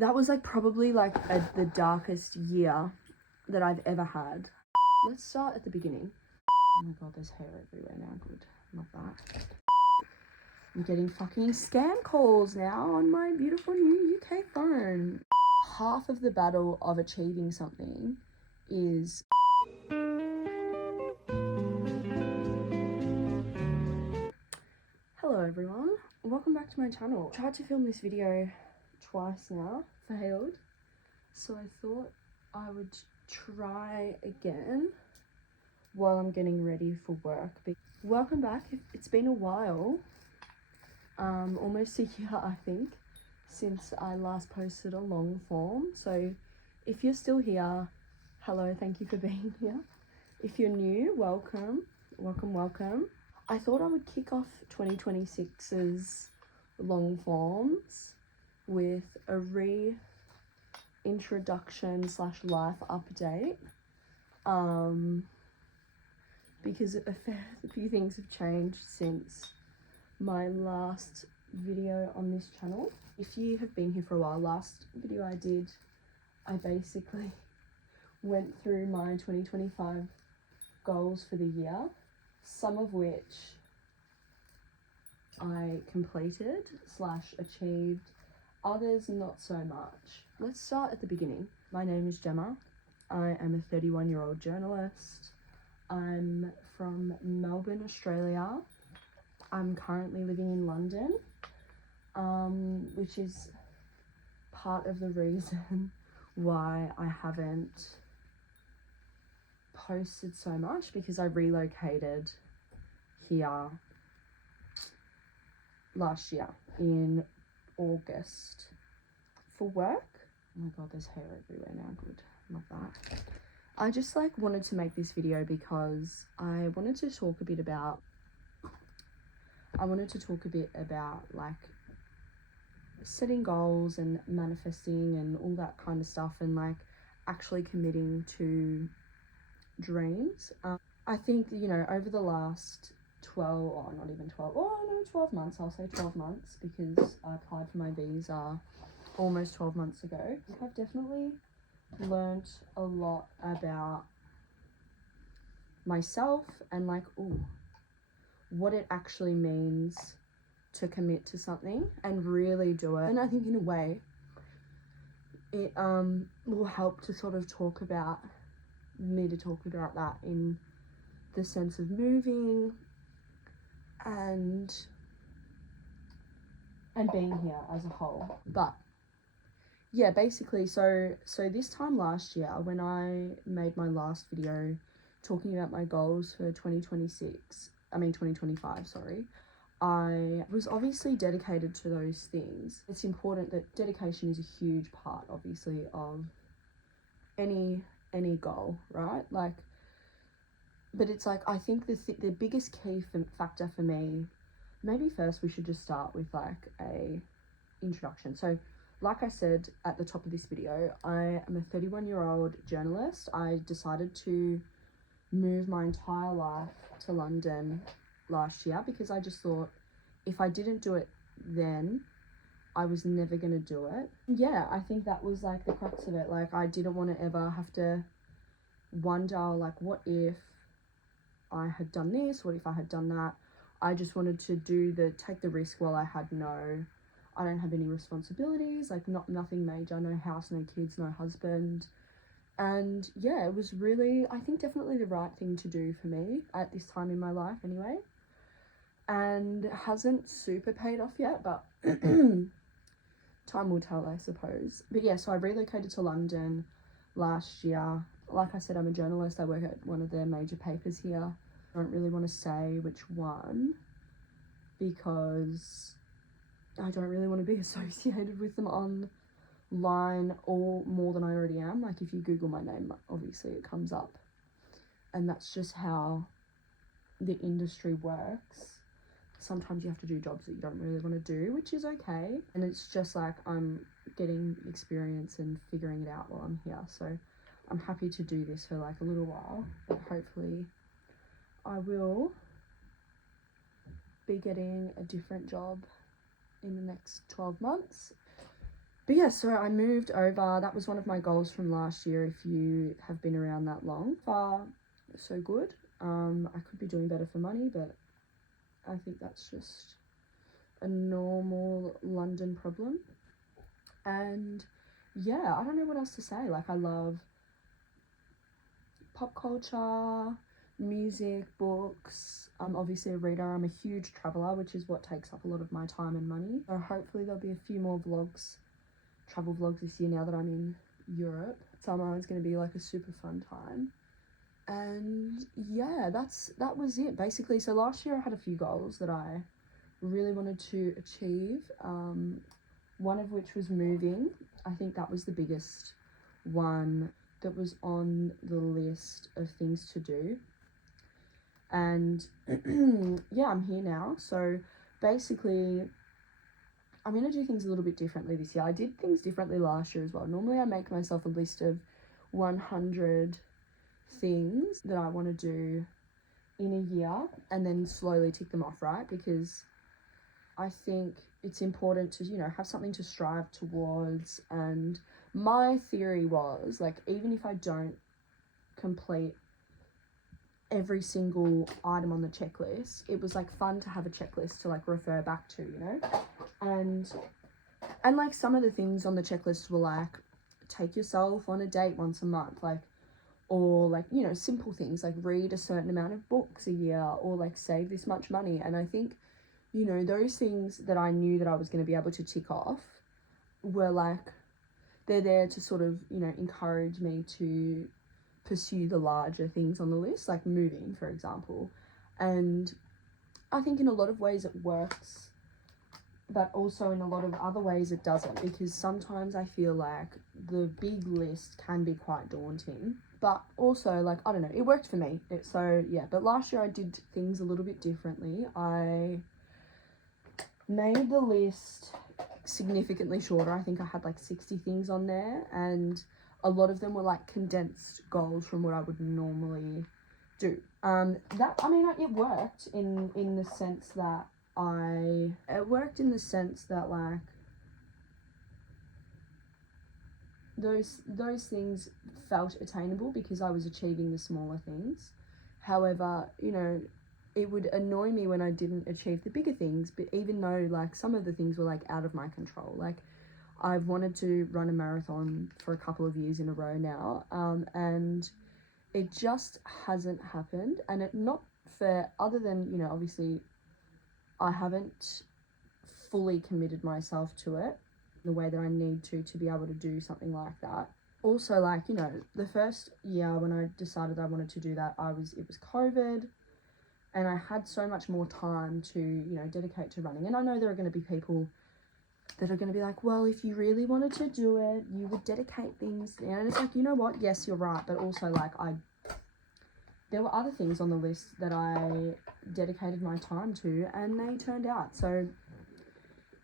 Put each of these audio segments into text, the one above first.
That was like probably like the darkest year that I've ever had. Let's start at the beginning. Oh my god, there's hair everywhere now. Good. Love that. I'm getting fucking scam calls now on my beautiful new UK phone. Half of the battle of achieving something is hello everyone, welcome back to my channel. Tried to film this video twice now, failed, so I thought I would try again while I'm getting ready for work. Welcome back. It's been a while, almost a year I think, since I last posted a long form, so if you're still here, hello, thank you for being here. If you're new, welcome. I thought I would kick off 2026's long forms with a reintroduction / life update, because a few things have changed since my last video on this channel. If you have been here for a while, last video I basically went through my 2025 goals for the year, some of which I completed / achieved, others not so much. Let's start at the beginning. My name is Gemma. I am a 31-year-old journalist. I'm from Melbourne, Australia. I'm currently living in London, which is part of the reason why I haven't posted so much, because I relocated here last year in August for work. Oh my god, there's hair everywhere now. Good. Love that. I just wanted to make this video because I wanted to talk a bit about setting goals and manifesting and all that kind of stuff, and actually committing to dreams. I think, over the last 12 months, I'll say 12 months, because I applied for my visa almost 12 months ago. I've definitely learnt a lot about myself and what it actually means to commit to something and really do it. And I think in a way it will help to sort of talk about that in the sense of moving and being here as a whole. But yeah, basically, so this time last year, when I made my last video talking about my goals for 2025, sorry, I was obviously dedicated to those things. It's important that dedication is a huge part, obviously, of any goal, right? But it's I think the biggest key factor for me, maybe first we should just start with a introduction. So like I said at the top of this video, I am a 31-year-old journalist. I decided to move my entire life to London last year because I just thought if I didn't do it then, I was never gonna do it. Yeah, I think that was the crux of it. I didn't want to ever have to wonder what if I had done this, what if I had done that. I just wanted to take the risk while I don't have any responsibilities, nothing major, no house, no kids, no husband. And yeah, it was really, I think, definitely the right thing to do for me at this time in my life anyway. And it hasn't super paid off yet, but time will tell, I suppose. But yeah, so I relocated to London last year. Like I said, I'm a journalist. I work at one of the major papers here. I don't really want to say which one because I don't really want to be associated with them online or more than I already am. If you Google my name, obviously it comes up. And that's just how the industry works. Sometimes you have to do jobs that you don't really want to do, which is okay. And it's just I'm getting experience and figuring it out while I'm here. So I'm happy to do this for a little while, but hopefully I will be getting a different job in the next 12 months. But yeah, so I moved over. That was one of my goals from last year. If you have been around that long, far so good. I could be doing better for money, but I think that's just a normal London problem. And yeah, I don't know what else to say. Like, I love pop culture, music, books. I'm obviously a reader. I'm a huge traveler, which is what takes up a lot of my time and money. So hopefully there'll be a few more vlogs, travel vlogs this year now that I'm in Europe. Summer is going to be like a super fun time. And yeah, that was it basically. So last year I had a few goals that I really wanted to achieve. One of which was moving. I think that was the biggest one that was on the list of things to do. And yeah, I'm here now. So basically, I'm going to do things a little bit differently this year. I did things differently last year as well. Normally I make myself a list of 100 things that I want to do in a year and then slowly tick them off, right? Because I think it's important to, you know, have something to strive towards. And my theory was, like, even if I don't complete every single item on the checklist, it was like fun to have a checklist to like refer back to, you know? And like some of the things on the checklist were like, take yourself on a date once a month, like, or like, you know, simple things like read a certain amount of books a year, or like save this much money. And I think, you know, those things that I knew that I was going to be able to tick off were like, they're there to sort of, you know, encourage me to pursue the larger things on the list, like moving, for example. And I think in a lot of ways it works, but also in a lot of other ways it doesn't, because sometimes I feel like the big list can be quite daunting. But also, like, I don't know, it worked for me. So yeah, but last year I did things a little bit differently. I made the list significantly shorter. I think I had like 60 things on there, and a lot of them were like condensed goals from what I would normally do. That, I mean, it worked in the sense that like those things felt attainable because I was achieving the smaller things. However, you know, it would annoy me when I didn't achieve the bigger things, but even though like some of the things were like out of my control. Like, I've wanted to run a marathon for a couple of years in a row now, and it just hasn't happened. And it not for, other than, you know, obviously I haven't fully committed myself to it the way that I need to be able to do something like that. Also, like, you know, the first year when I decided I wanted to do that, it was COVID, and I had so much more time to, you know, dedicate to running. And I know there are going to be people that are going to be like, well, if you really wanted to do it, you would dedicate things. And it's like, you know what? Yes, you're right. But also, like, there were other things on the list that I dedicated my time to, and they turned out. So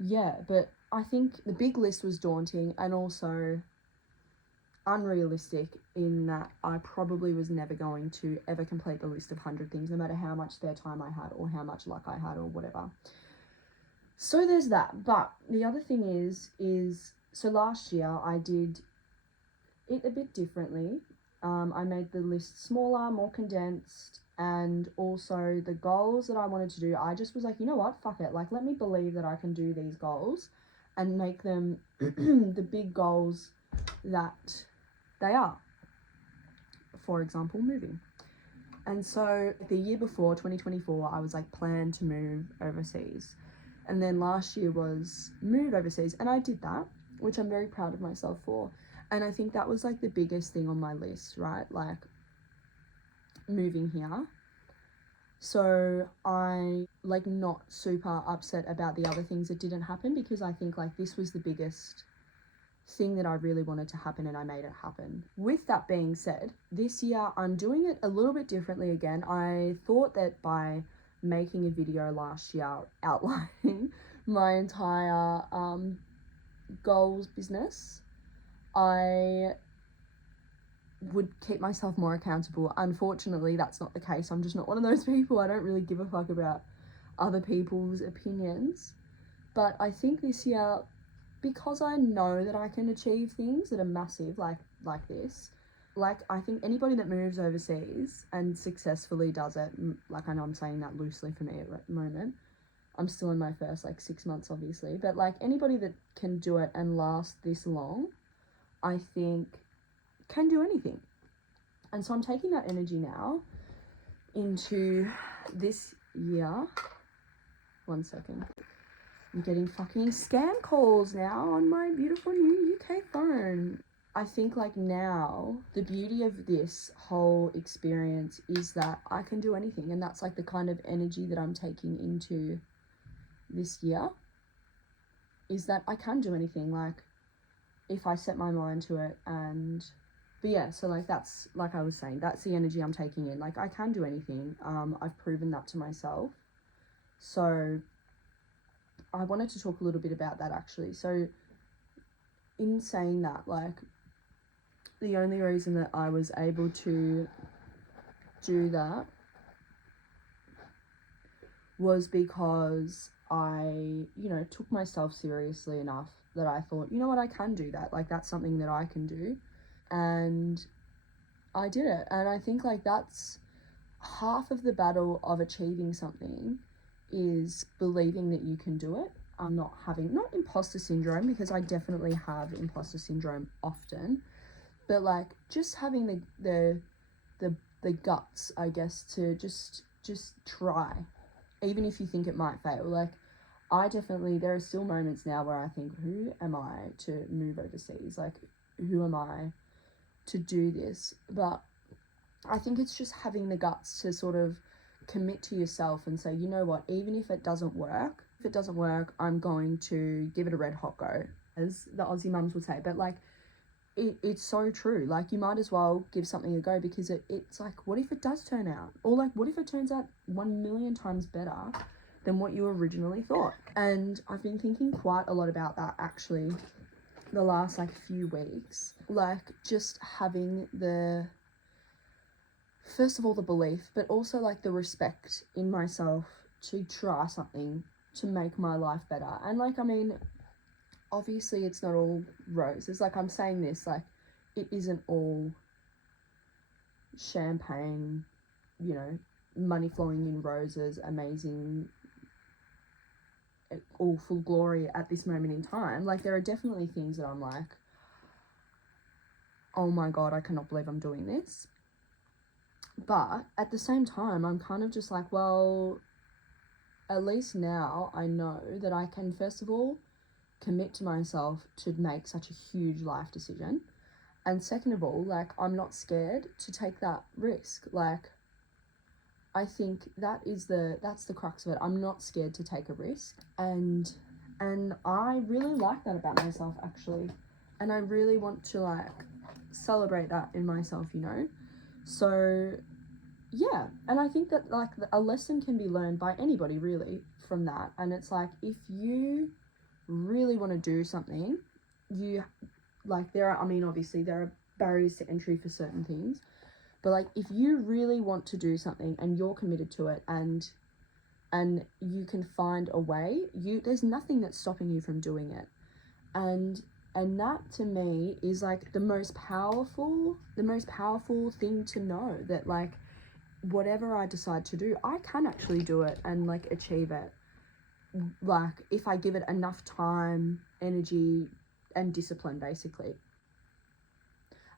yeah, but I think the big list was daunting and also unrealistic in that I probably was never going to ever complete the list of 100 things, no matter how much spare time I had or how much luck I had or whatever. So there's that. But the other thing is so last year I did it a bit differently. I made the list smaller, more condensed, and also the goals that I wanted to do, I just was like, you know what, fuck it, like, let me believe that I can do these goals and make them the big goals that they are. For example, moving. And so the year before, 2024, I was like, planned to move overseas. And then last year was move overseas, and I did that, which I'm very proud of myself for. And I think that was like the biggest thing on my list, right? Like, moving here. So I like not super upset about the other things that didn't happen, because I think like this was the biggest thing that I really wanted to happen, and I made it happen. With that being said, this year I'm doing it a little bit differently again. I thought that by making a video last year outlining my entire goals business, I would keep myself more accountable. Unfortunately, that's not the case. I'm just not one of those people. I don't really give a fuck about other people's opinions. But I think this year, because I know that I can achieve things that are massive like this. Like, I think anybody that moves overseas and successfully does it, like, I know I'm saying that loosely for me at the moment, I'm still in my first like 6 months obviously, but like anybody that can do it and last this long, I think can do anything. And so I'm taking that energy now into this year. 1 second. I'm getting fucking scam calls now on my beautiful new UK phone. I think like now, the beauty of this whole experience is that I can do anything. And that's like the kind of energy that I'm taking into this year, is that I can do anything, like if I set my mind to it. And but yeah, so like that's, like I was saying, that's the energy I'm taking in. Like I can do anything. I've proven that to myself. So I wanted to talk a little bit about that actually. So in saying that, like the only reason that I was able to do that was because I, you know, took myself seriously enough that I thought, you know what, I can do that. Like that's something that I can do. And I did it. And I think like that's half of the battle of achieving something, is believing that you can do it. Not imposter syndrome, because I definitely have imposter syndrome often, but like just having the guts, I guess, to just try, even if you think it might fail. Like I definitely, there are still moments now where I think, who am I to move overseas? Like who am I to do this? But I think it's just having the guts to sort of commit to yourself and say, you know what, even if it doesn't work, I'm going to give it a red hot go, as the Aussie mums would say. But like it's so true. Like you might as well give something a go, because it's like, what if it does turn out? Or like, what if it turns out 1 million times better than what you originally thought? And I've been thinking quite a lot about that actually the last like few weeks. Like just having the, first of all, the belief, but also like the respect in myself to try something to make my life better. And like, I mean, obviously it's not all roses. Like I'm saying this, like it isn't all champagne, you know, money flowing in roses, amazing, all full glory at this moment in time. Like there are definitely things that I'm like, oh my God, I cannot believe I'm doing this. But at the same time, I'm kind of just like, well, at least now I know that I can, first of all, commit to myself to make such a huge life decision. And second of all, like I'm not scared to take that risk. Like I think that's the crux of it. I'm not scared to take a risk. And I really like that about myself actually. And I really want to like celebrate that in myself, you know? So yeah, and I think that like a lesson can be learned by anybody really from that. And it's like, if you really want to do something, you like, there are, I mean, obviously there are barriers to entry for certain things, but like if you really want to do something and you're committed to it, and you can find a way, there's nothing that's stopping you from doing it. And that to me is like the most powerful thing to know, that like whatever I decide to do, I can actually do it and like achieve it. Like if I give it enough time, energy and discipline basically.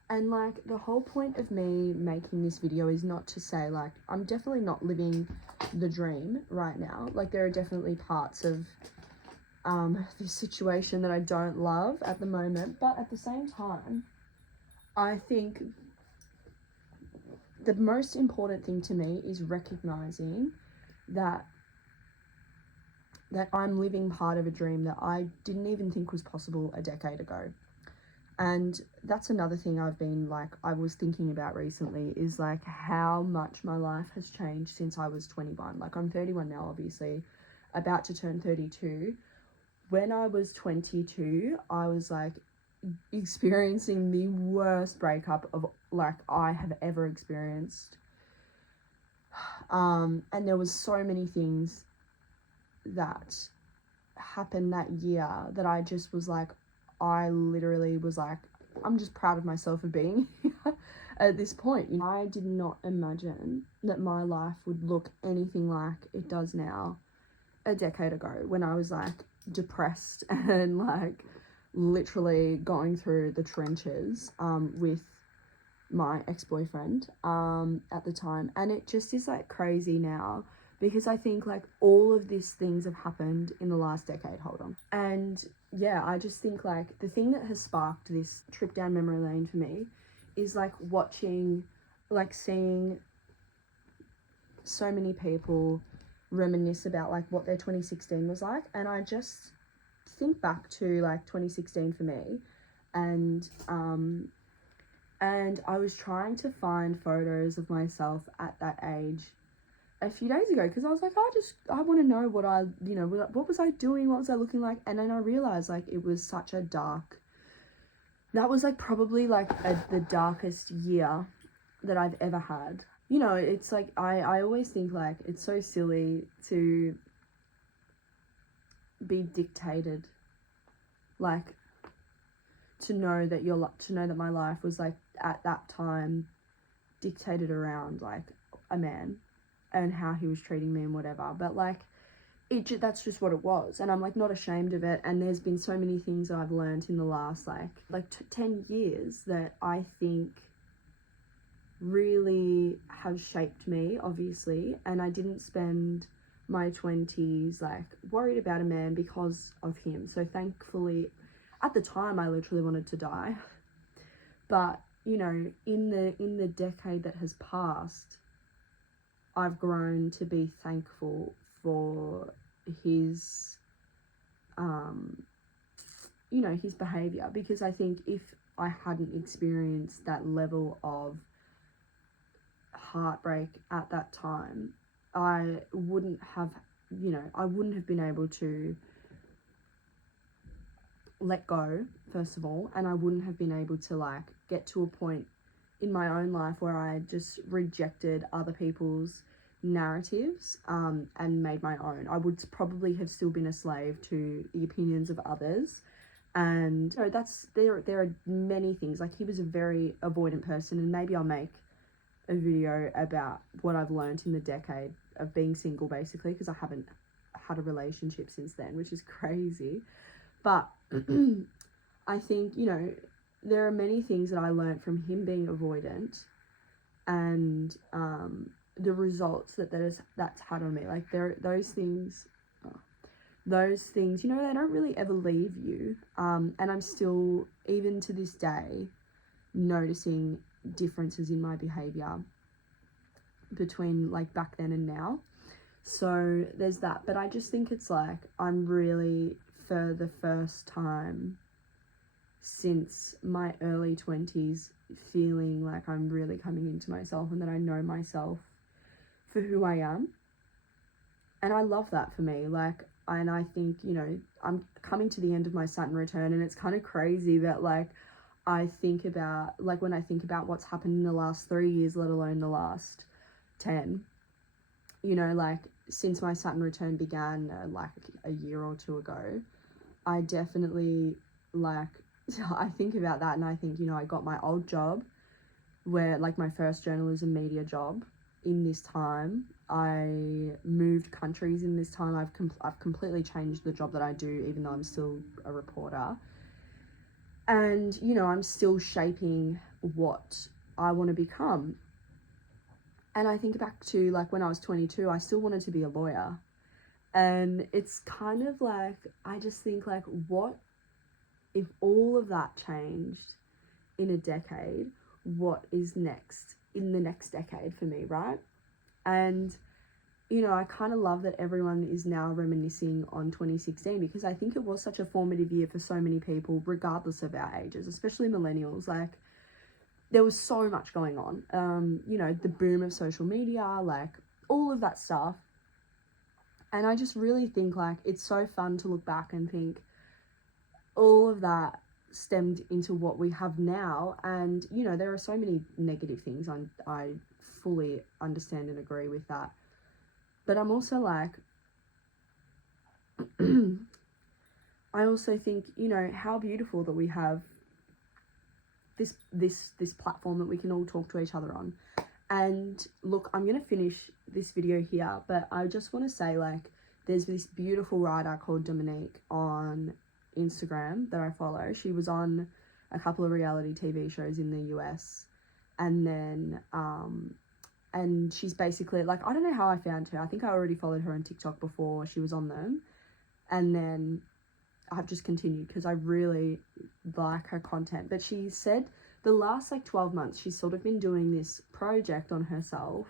And like the whole point of me making this video is not to say like, I'm definitely not living the dream right now. Like there are definitely parts of this situation that I don't love at the moment, but at the same time, I think the most important thing to me is recognizing that I'm living part of a dream that I didn't even think was possible a decade ago. And that's another thing I've been like, I was thinking about recently, is like how much my life has changed since I was 21. Like I'm 31 now, obviously, about to turn 32. When I was 22, I was like experiencing the worst breakup of like I have ever experienced. And there was so many things that happened that year that I just was like, I literally was like, I'm just proud of myself for being here at this point. I did not imagine that my life would look anything like it does now a decade ago, when I was like depressed and like literally going through the trenches with my ex-boyfriend at the time. And it just is like crazy now, because I think like all of these things have happened in the last decade. Hold on. And yeah, I just think like the thing that has sparked this trip down memory lane for me is like watching, like seeing so many people reminisce about like what their 2016 was like. And I just think back to like 2016 for me, and I was trying to find photos of myself at that age a few days ago, because I was like, I want to know what I, you know, what was I doing, what was I looking like. And then I realized like it was such a dark, that was like probably like the darkest year that I've ever had. You know, it's like I always think like it's so silly to be dictated, like to know that my life was like at that time dictated around like a man and how he was treating me and whatever. But like that's just what it was, and I'm like not ashamed of it. And there's been so many things that I've learned in the last like 10 years that I think really have shaped me, obviously. And I didn't spend my 20s like worried about a man because of him. So thankfully, at the time I literally wanted to die, but you know, in the decade that has passed, I've grown to be thankful for his you know, his behavior, because I think if I hadn't experienced that level of heartbreak at that time, I wouldn't have been able to let go, first of all, and I wouldn't have been able to like get to a point in my own life where I just rejected other people's narratives and made my own. I would probably have still been a slave to the opinions of others. And you know, there are many things. Like, he was a very avoidant person, and maybe I'll make a video about what I've learned in the decade of being single, basically, because I haven't had a relationship since then, which is crazy. But I think, you know, there are many things that I learned from him being avoidant, and the results that's had on me. Like, those things, you know, they don't really ever leave you. And I'm still, even to this day, noticing differences in my behavior between like back then and now. So there's that. But I just think it's like, I'm really, for the first time since my early 20s, feeling like I'm really coming into myself, and that I know myself for who I am. And I love that for me. Like, and I think, you know, I'm coming to the end of my Saturn return, and it's kind of crazy that like I think about, like, when I think about what's happened in the last 3 years, let alone the last 10, you know, like since my Saturn return began like a year or two ago, I definitely, like, I think about that, and I think, you know, I got my old job, where like my first journalism media job in this time. I moved countries in this time. I've completely changed the job that I do, even though I'm still a reporter. And, you know, I'm still shaping what I want to become. And I think back to like when I was 22, I still wanted to be a lawyer. And it's kind of like, I just think like, what if all of that changed in a decade? What is next in the next decade for me, right? And, you know, I kind of love that everyone is now reminiscing on 2016, because I think it was such a formative year for so many people, regardless of our ages, especially millennials. Like, there was so much going on, you know, the boom of social media, like all of that stuff. And I just really think like it's so fun to look back and think all of that stemmed into what we have now. And, you know, there are so many negative things. I fully understand and agree with that. But I'm also like, I also think, you know, how beautiful that we have this platform that we can all talk to each other on. And look, I'm gonna finish this video here, but I just want to say, like, there's this beautiful writer called Dominique on Instagram that I follow. She was on a couple of reality TV shows in the US, and then and she's basically, like, I don't know how I found her. I think I already followed her on TikTok before she was on them, and then I've just continued because I really like her content. But she said the last like 12 months she's sort of been doing this project on herself,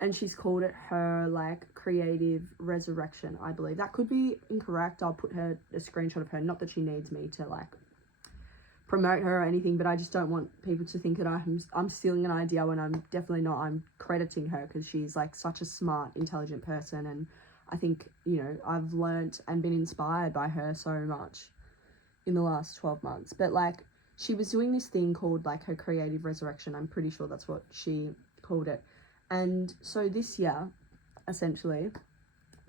and she's called it her like creative resurrection, I believe. That could be incorrect. I'll put her a screenshot of her, not that she needs me to like promote her or anything, but I just don't want people to think that I'm stealing an idea when I'm definitely not. I'm crediting her because she's like such a smart, intelligent person, and I think, you know, I've learnt and been inspired by her so much in the last 12 months. But like, she was doing this thing called like her creative resurrection. I'm pretty sure that's what she called it. And so this year, essentially,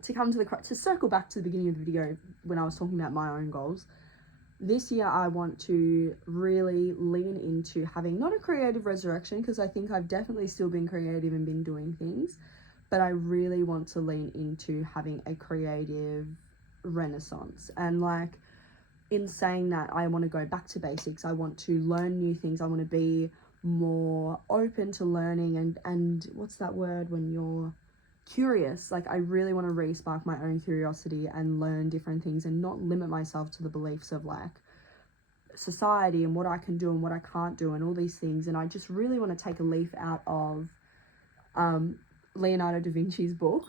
to circle back to the beginning of the video when I was talking about my own goals, this year I want to really lean into having not a creative resurrection, because I think I've definitely still been creative and been doing things, but I really want to lean into having a creative renaissance. And like, in saying that, I want to go back to basics. I want to learn new things. I want to be more open to learning and what's that word when you're curious? Like, I really want to re-spark my own curiosity and learn different things and not limit myself to the beliefs of like society and what I can do and what I can't do and all these things. And I just really want to take a leaf out of Leonardo da Vinci's book,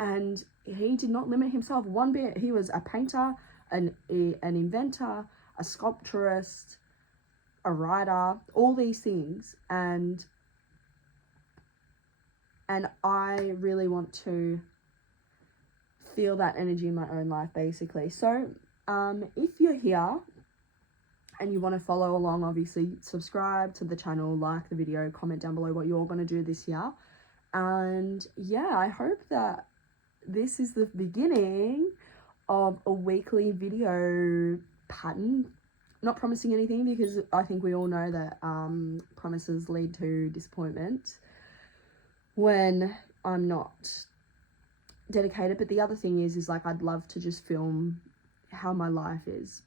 and he did not limit himself one bit. He was a painter, an inventor, a sculpturist, a writer, all these things, and I really want to feel that energy in my own life, basically. So if you're here and you want to follow along, obviously subscribe to the channel, like the video, comment down below what you're going to do this year. And yeah, I hope that this is the beginning of a weekly video pattern. Not promising anything, because I think we all know that promises lead to disappointment when I'm not dedicated. But the other thing is like, I'd love to just film how my life is,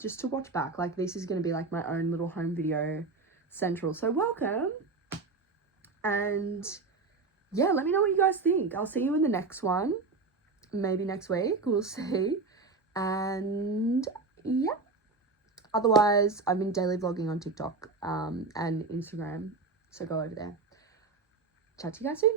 just to watch back. Like, this is going to be like my own little home video central. So welcome, and yeah, let me know what you guys think. I'll see you in the next one, maybe next week, we'll see. And yeah, otherwise I've been daily vlogging on TikTok and Instagram, so go over there. Chat to you guys soon.